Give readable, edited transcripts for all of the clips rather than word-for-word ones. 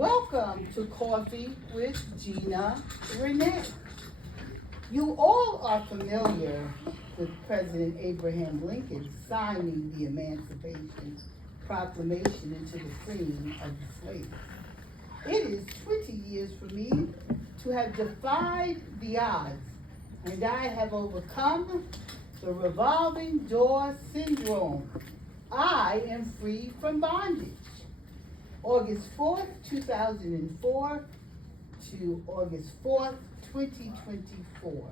Welcome to Coffee with Gina Renee. You all are familiar with President Abraham Lincoln signing the Emancipation Proclamation into the freeing of the slaves. It is 20 years for me to have defied the odds, and I have overcome the revolving door syndrome. I am free from bondage. August 4th, 2004 to August 4th, 2024.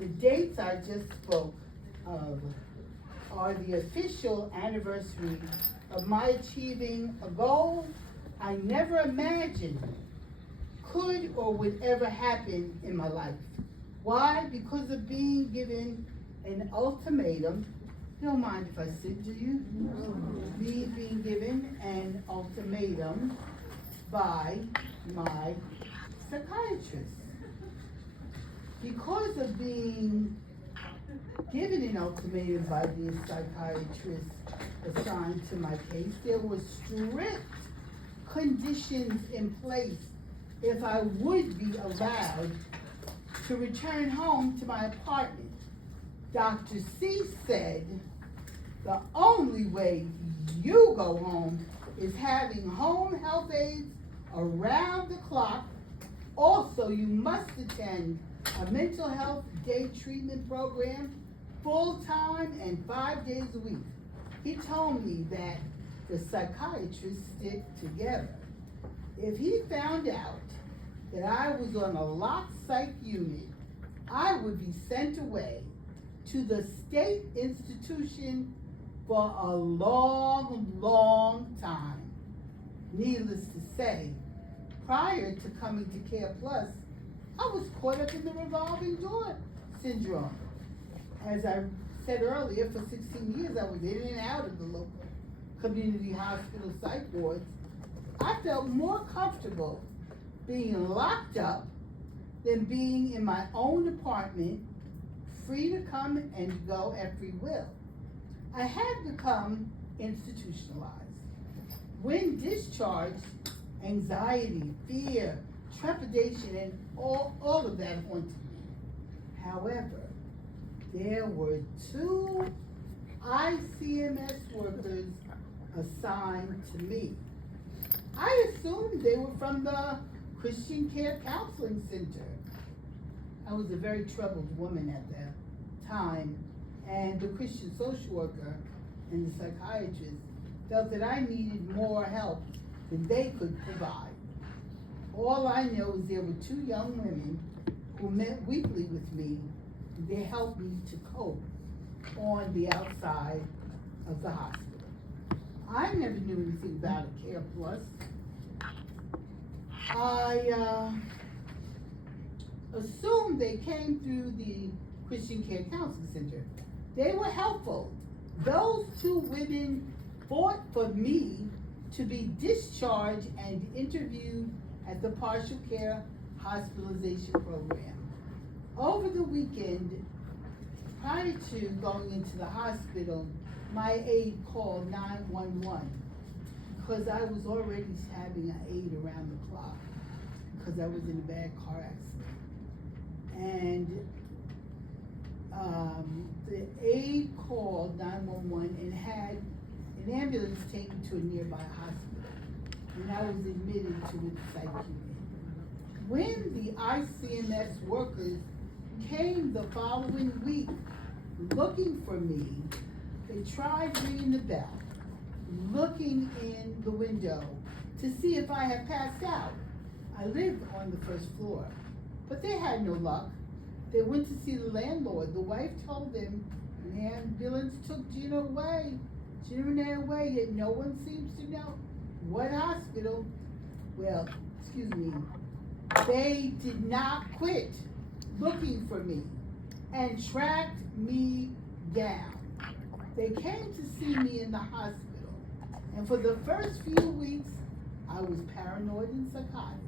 The dates I just spoke of are the official anniversary of my achieving a goal I never imagined could or would ever happen in my life. Why? Because of being given an ultimatum. You don't mind if I sit, do you? Me being given an ultimatum by my psychiatrist. Because of being given an ultimatum by the psychiatrist assigned to my case, there were strict conditions in place if I would be allowed to return home to my apartment. Dr. C said, the only way you go home is having home health aides around the clock. Also, you must attend a mental health day treatment program full-time and 5 days a week. He told me that the psychiatrists stick together. If he found out that I was on a locked psych unit, I would be sent away to the state institution for a long, long time. Needless to say, prior to coming to Care Plus, I was caught up in the revolving door syndrome. As I said earlier, for 16 years I was in and out of the local community hospital psych wards. I felt more comfortable being locked up than being in my own apartment, free to come and go at free will. I had become institutionalized. When discharged, anxiety, fear, trepidation, and all of that haunted me. However, there were 2 ICMS workers assigned to me. I assumed they were from the Christian Care Counseling Center. I was a very troubled woman at that time, and the Christian social worker and the psychiatrist felt that I needed more help than they could provide. All I know is there were 2 young women who met weekly with me. They helped me to cope on the outside of the hospital. I never knew anything about a Care Plus. I assumed they came through the Christian Care Counseling Center. They were helpful. Those 2 women fought for me to be discharged and interviewed at the partial care hospitalization program. Over the weekend, prior to going into the hospital, my aide called 911 because I was already having an aide around the clock because I was in a bad car accident. And the aide called 911 and had an ambulance take me to a nearby hospital. And I was admitted to a psych unit. When the ICMS workers came the following week looking for me, they tried ringing the bell, looking in the window to see if I had passed out. I lived on the 1st floor, but they had no luck. They went to see the landlord. The wife told them the ambulance took Gina Renee away, yet no one seems to know what hospital. Well, excuse me, they did not quit looking for me and tracked me down. They came to see me in the hospital, and for the first few weeks, I was paranoid and psychotic.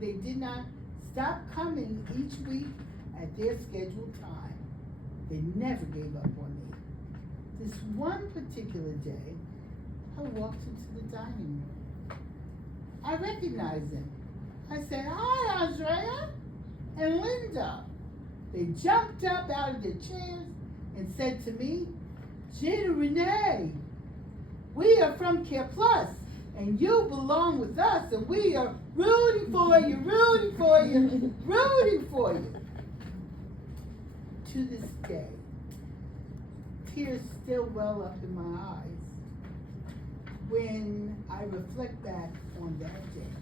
They did not stop coming each week at their scheduled time. They never gave up on me. This one particular day, I walked into the dining room. I recognized him. I said, "Hi, Andrea and Linda." They jumped up out of their chairs and said to me, "Gina Renee, we are from Care Plus, and you belong with us, and we are rooting for you, rooting for you, rooting for you." To this day, tears still well up in my eyes when I reflect back on that day.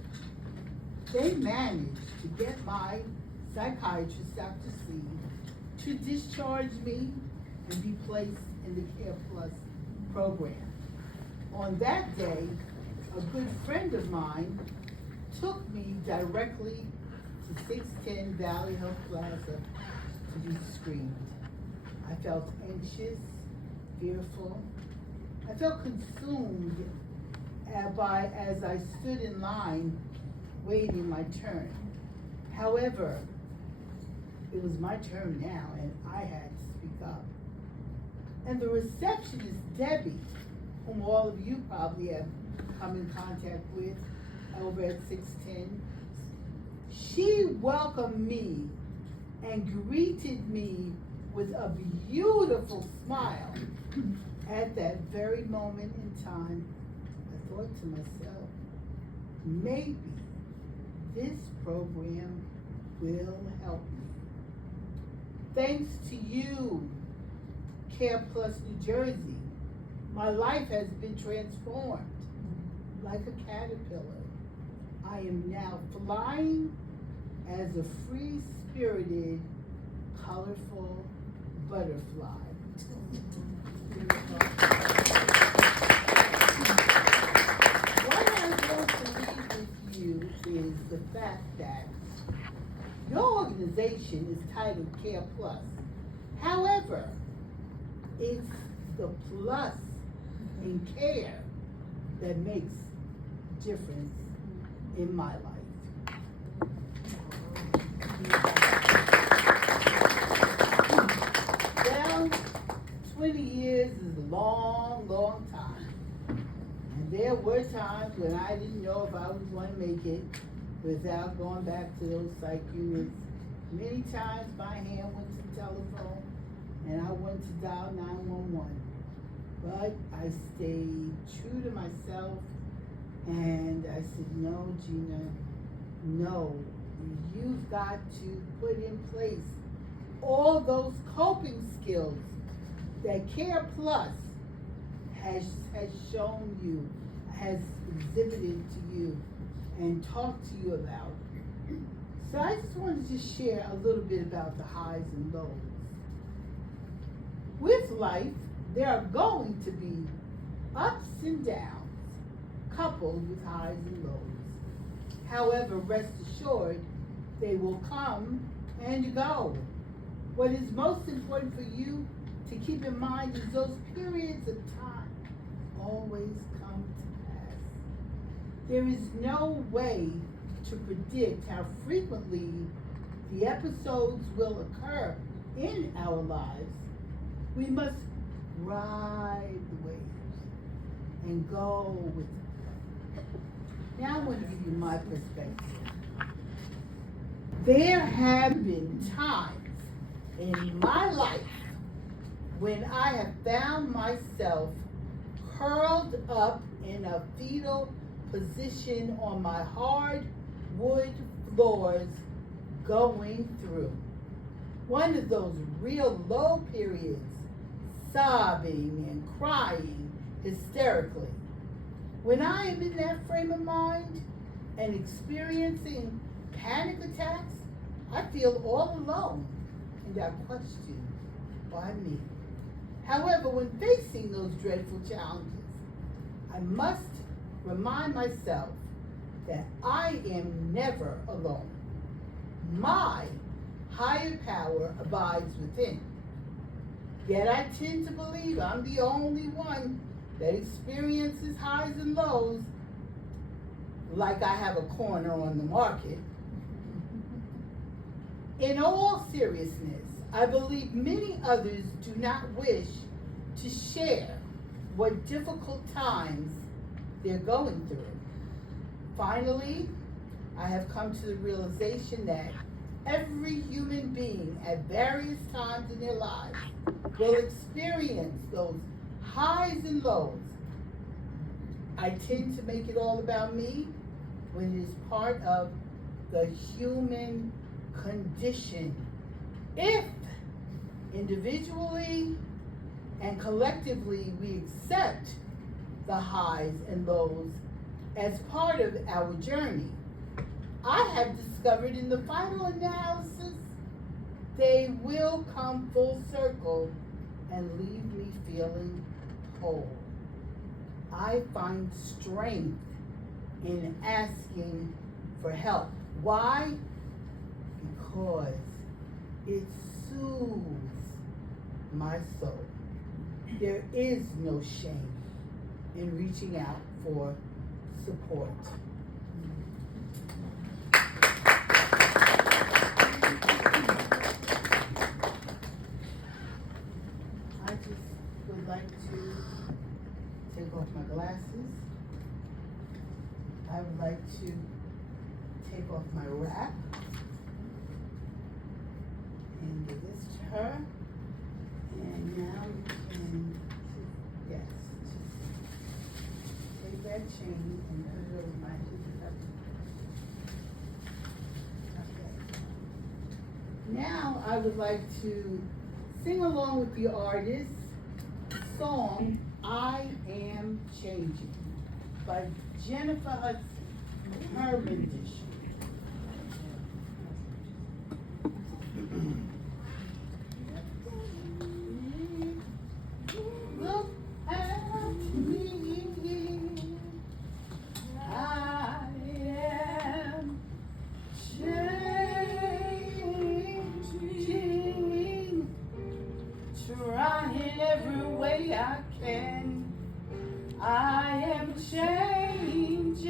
They managed to get my psychiatrist, Dr. C, to discharge me and be placed in the Care Plus program. On that day, a good friend of mine took me directly to 610 Valley Health Plaza to be screened. I felt anxious, fearful. I felt consumed as I stood in line waiting my turn. However, it was my turn now, and I had to speak up. And the receptionist, Debbie, whom all of you probably have come in contact with over at 610, she welcomed me and greeted me with a beautiful smile. At that very moment in time, I thought to myself, maybe this program will help me. Thanks to you, Care Plus New Jersey, my life has been transformed. Like a caterpillar, I am now flying as a free-spirited, colorful butterfly. What I want to leave with you is the fact that your organization is titled Care Plus. However, it's the plus in care that makes a difference in my life. Well, 20 years is a long, long time. And there were times when I didn't know if I was going to make it without going back to those psych units. Many times my hand went to the telephone and I went to dial 911. But I stayed true to myself and I said, "No, Gina, no. You've got to put in place all those coping skills that Care Plus has shown you, has exhibited to you, and talked to you about." So I just wanted to share a little bit about the highs and lows. With life, there are going to be ups and downs, coupled with highs and lows. However, rest assured, they will come and go. What is most important for you to keep in mind is those periods of time always come to pass. There is no way to predict how frequently the episodes will occur in our lives. We must ride the waves and go with it. Now I want to give you my perspective. There have been times in my life when I have found myself curled up in a fetal position on my hard wood floors going through one of those real low periods, sobbing and crying hysterically. When I am in that frame of mind and experiencing panic attacks, I feel all alone and I question, why me? However, when facing those dreadful challenges, I must remind myself that I am never alone. My higher power abides within. Yet I tend to believe I'm the only one that experiences highs and lows like I have a corner on the market. In all seriousness, I believe many others do not wish to share what difficult times they're going through. Finally, I have come to the realization that every human being at various times in their lives will experience those highs and lows. I tend to make it all about me when it is part of the human condition. If individually and collectively we accept the highs and lows as part of our journey, I have discovered in the final analysis, they will come full circle and leave me feeling whole. I find strength in asking for help. Why? Because it soothes my soul. There is no shame in reaching out for support. I just would like to take off my glasses. I would like to take off my wrap and give this to her. And now you can, yes, just take that chain and put it over my hip. Okay. Now I would like to sing along with the artist's song, I Am Changing, by Jennifer Hudson, her rendition. Look at me, I am changing, trying every way I can. I am changing,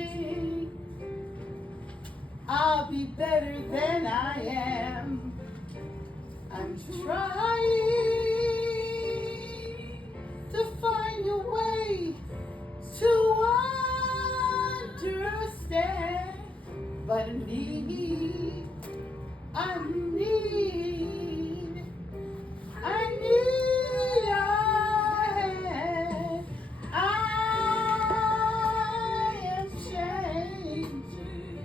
I'll be better than I am. I'm trying to find a way to understand, but I need I am changing,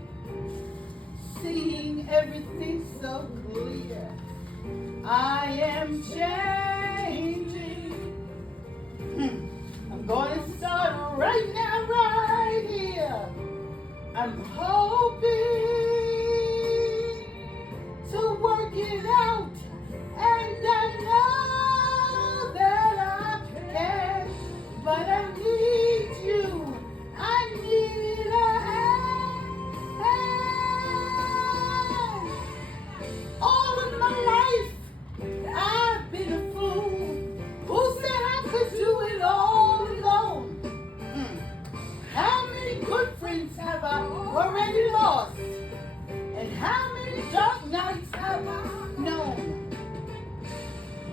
seeing everything so clear. I am changing. I'm going to start right now, right here. I'm hoping to work it out, and I know that I can, but I need you. I need a hand. All of my life, I've been a fool who said I could do it all alone. How many good friends have I already lost? And how many dark nights have I known?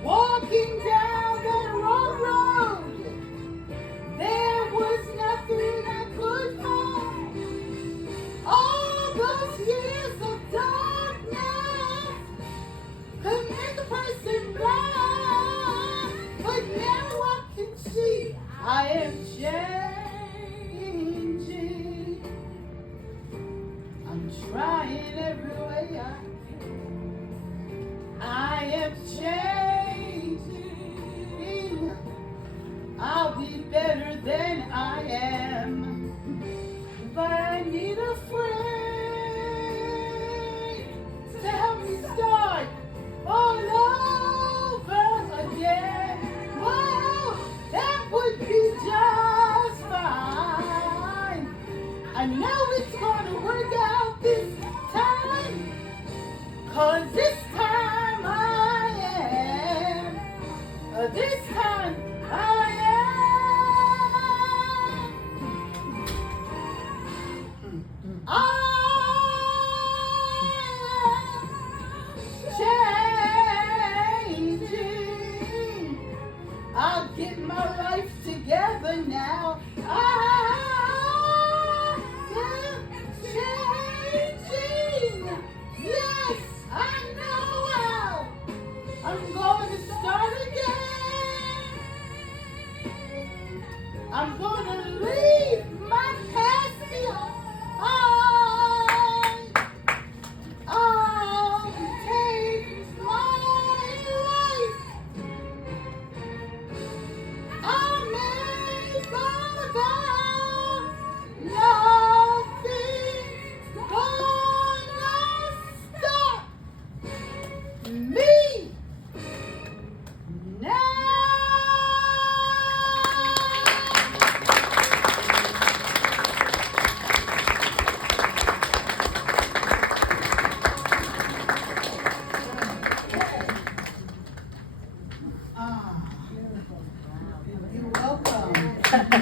Walking down that wrong road, there was nothing I could find. All those years of darkness could make a person blind, but now I can see I am changing. I'm trying every way I can. I am changing. I'll be better than I am, but I need a friend to help me start all over again. Whoa, that would be just fine. I know it's gonna work out this time, 'cause this time I am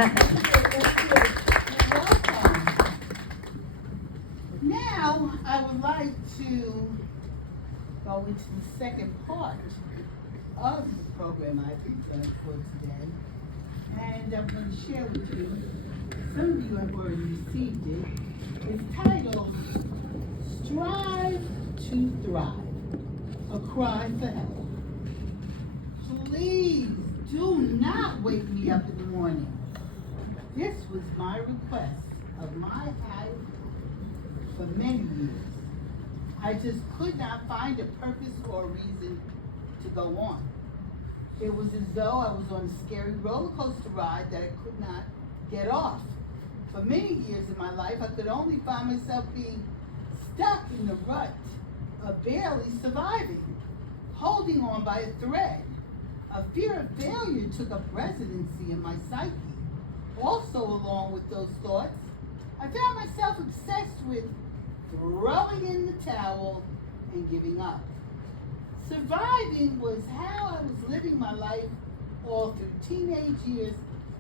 Welcome. Now, I would like to go into the second part of the program I presented for today. And I'm going to share with you, some of you have already received it. It's titled, Strive to Thrive, a Cry for Help. Please do not wake me up in the morning. This was my request of my life for many years. I just could not find a purpose or a reason to go on. It was as though I was on a scary roller coaster ride that I could not get off. For many years in my life, I could only find myself being stuck in the rut of barely surviving, holding on by a thread. A fear of failure took up residency in my psyche. Also, along with those thoughts, I found myself obsessed with throwing in the towel and giving up. Surviving was how I was living my life all through teenage years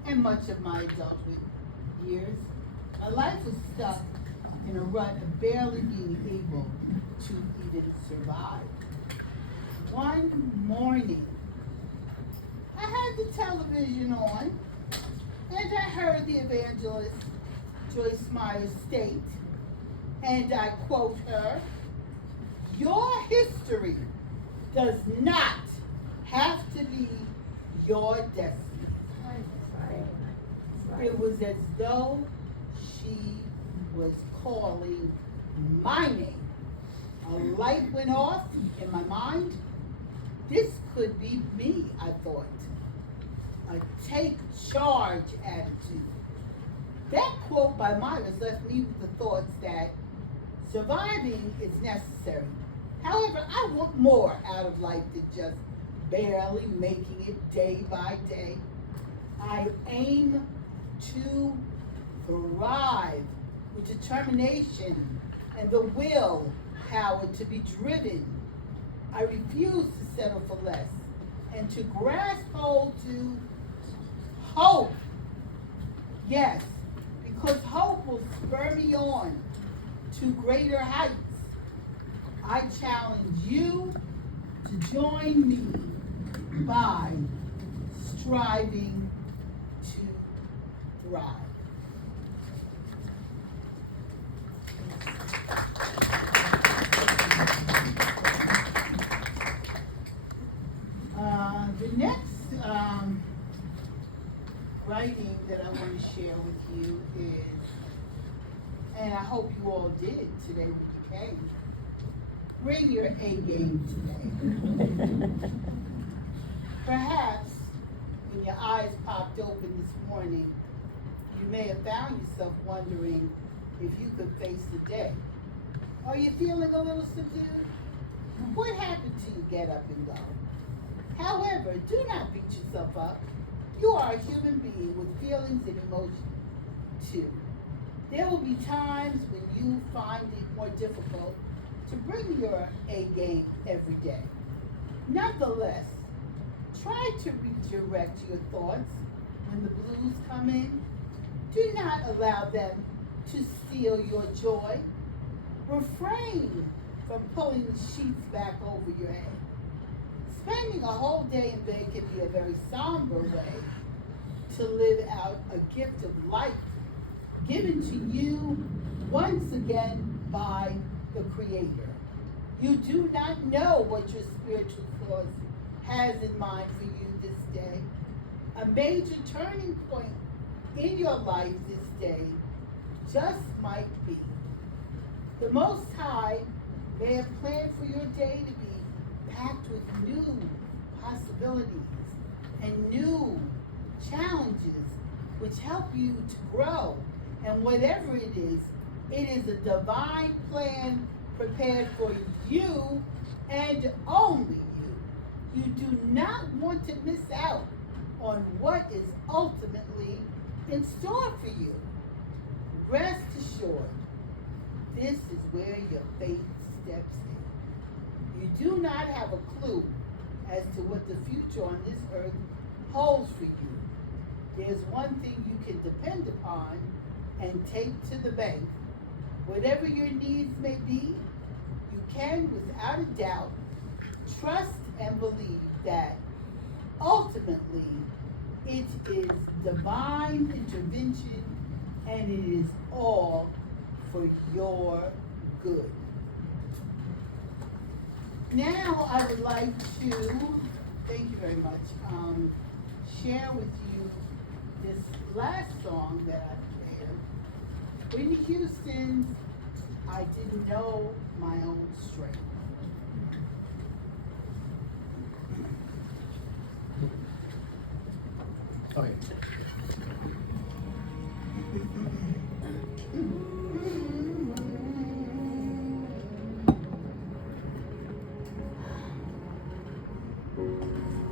and much of my adulthood years. My life was stuck in a rut of barely being able to even survive. One morning, I had the television on, and I heard the evangelist Joyce Meyer state, and I quote her, "Your history does not have to be your destiny." It was as though she was calling my name. A light went off in my mind. This could be me, I thought. A take charge attitude. That quote by Myers left me with the thoughts that surviving is necessary. However, I want more out of life than just barely making it day by day. I aim to thrive with determination and the will power to be driven. I refuse to settle for less and to grasp hold to hope. Yes, because hope will spur me on to greater heights. I challenge you to join me by striving to thrive. The next writing that I want to share with you is, and I hope you all did today when you came, bring your A game today. Perhaps when your eyes popped open this morning, you may have found yourself wondering if you could face the day. Are you feeling a little subdued? What happened till you get up and go? However, do not beat yourself up. You are a human being with feelings and emotions too. There will be times when you find it more difficult to bring your A game every day. Nonetheless, try to redirect your thoughts when the blues come in. Do not allow them to steal your joy. Refrain from pulling the sheets back over your head. Spending a whole day in bed can be a very somber way to live out a gift of life given to you once again by the Creator. You do not know what your spiritual source has in mind for you this day. A major turning point in your life this day just might be. The Most High may have planned for your day to be packed with new possibilities and new challenges which help you to grow. And whatever it is a divine plan prepared for you and only you. You do not want to miss out on what is ultimately in store for you. Rest assured, this is where your faith steps in. You do not have a clue as to what the future on this earth holds for you. there's one thing you can depend upon and take to the bank. Whatever your needs may be, you can, without a doubt, trust and believe that ultimately it is divine intervention and it is all for your good. Now I would like to, thank you very much, share with you this last song that I played. Whitney Houston's I Didn't Know My Own Strength. Okay.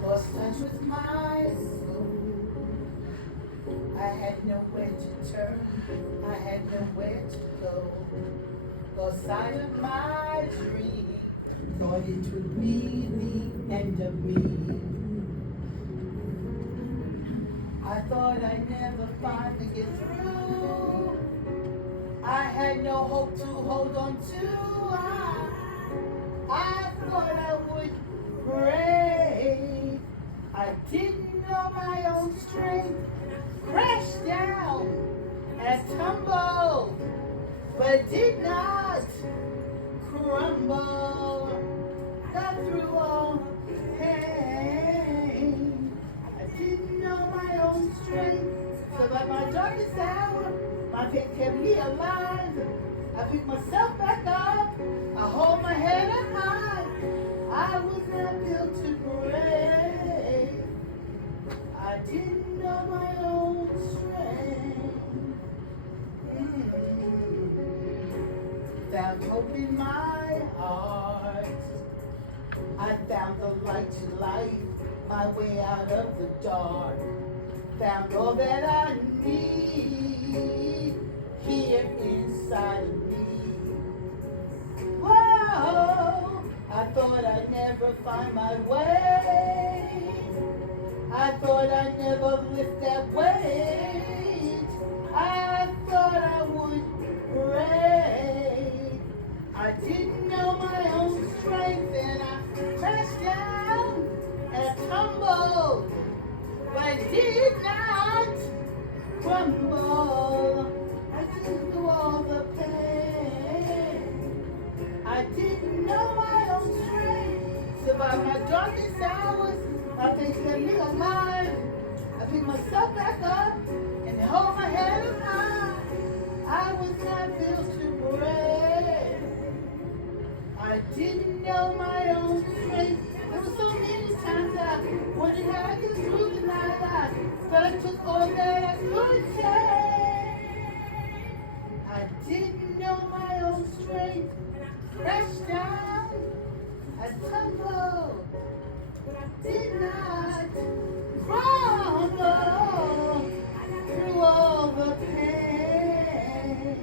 Lost touch with my soul. I had nowhere to turn. I had nowhere to go. Lost sight of my dream. Thought it would be the end of me. I thought I'd never finally get through. I had no hope to hold on to. I thought I would break. I didn't know my own strength. Crashed down and tumbled, but did not crumble. Got through all the pain. I didn't know my own strength. So by my darkest hour, my faith kept me alive. I pick myself back up. I hold my head up high. I was not built to break. I didn't know my own strength. Found hope in my heart. I found the light to light my way out of the dark. Found all that I need here inside of me. Whoa, I thought I'd never find my way. I thought I'd never lift that weight. I thought I would break. I didn't know my own strength and I crashed down and tumbled, but did not crumble. I didn't do all the pain. I didn't know my own strength. So by my darkest hours, my faith kept me alive. I picked myself back up and hold my head up high. I was not built to break. I didn't know my own strength. There were so many times I wondered how I get through the night. But I took all that I could take. I didn't know my own strength. Crashed down, I tumbled, did not crumble through all the pain.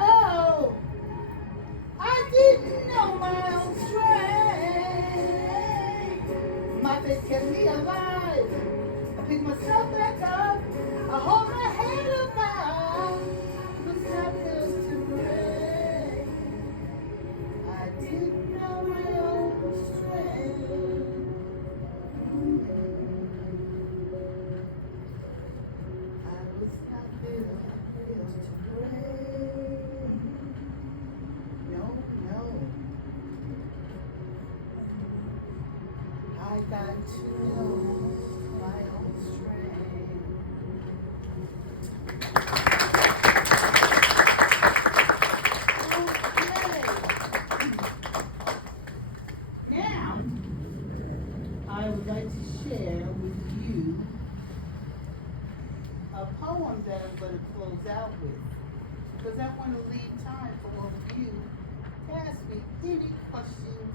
Oh, I didn't know my own strength. My faith kept me alive. I picked myself back up. I hold my head up high. Was not built to break. I didn't know my own strength. I was not built to break. No, no. I got to know my own strength. Okay. Now, I would like to share with you a poem that I'm going to close out with, because I want to leave time for all of you to ask me any questions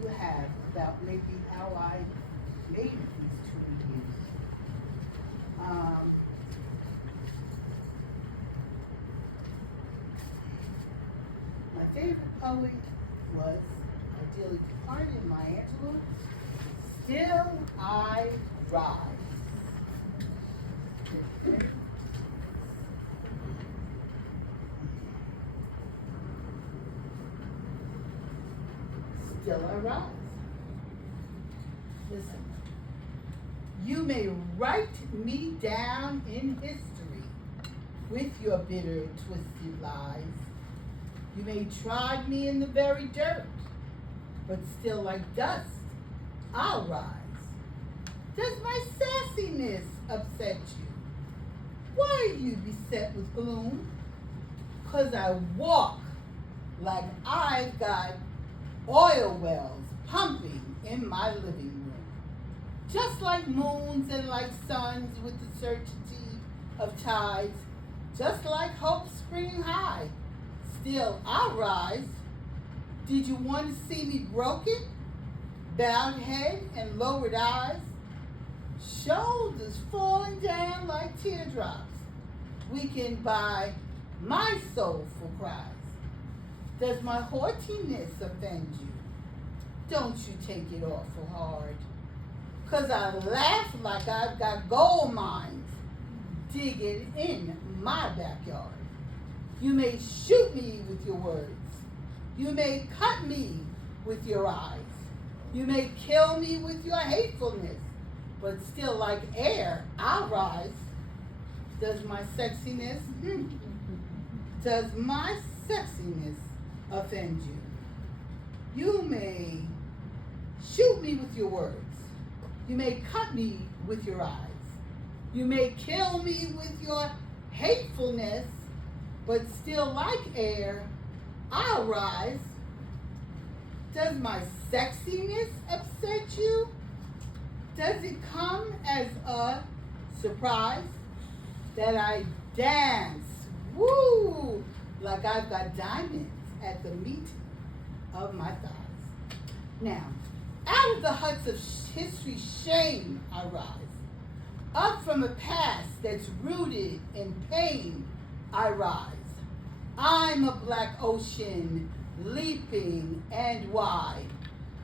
you have about maybe how I made these two reviews. My favorite poet was, ideally departed, Maya Angelou. Still I rise. Still I rise. Listen, you may write me down in history with your bitter, twisted lies. You may trod me in the very dirt, but still like dust, I'll rise. Does my sassiness upset you? Why are you beset with gloom? 'Cause I walk like I've got oil wells pumping in my living room. Just like moons and like suns with the certainty of tides, just like hope springing high, still I'll rise. Did you want to see me broken? Bowed head and lowered eyes, shoulders falling down like teardrops, weakened by my soulful cries. Does my haughtiness offend you? Don't you take it awful hard, 'cause I laugh like I've got gold mines digging in my backyard. You may shoot me with your words. You may cut me with your eyes. You may kill me with your hatefulness, but still like air, I'll rise. Does my sexiness offend you? You may shoot me with your words. You may cut me with your eyes. You may kill me with your hatefulness, but still like air, I'll rise. Does my sexiness upset you? Does it come as a surprise that I dance, woo, like I've got diamonds at the meat of my thighs? Now, out of the huts of history's shame I rise. Up from a past that's rooted in pain I rise. I'm a black ocean, leaping and wide,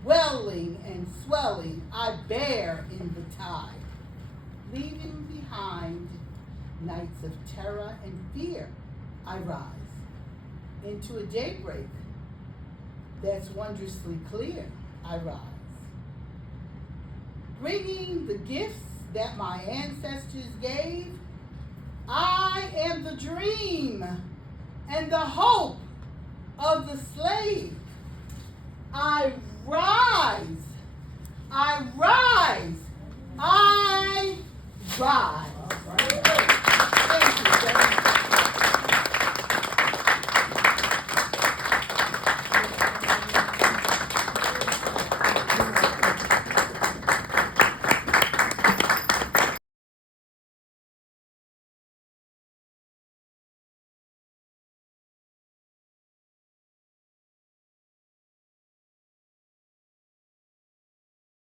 welling and swelling, I bear in the tide, leaving behind nights of terror and fear. I rise into a daybreak that's wondrously clear. I rise, bringing the gifts that my ancestors gave. I am the dream and the hope of the slave. I rise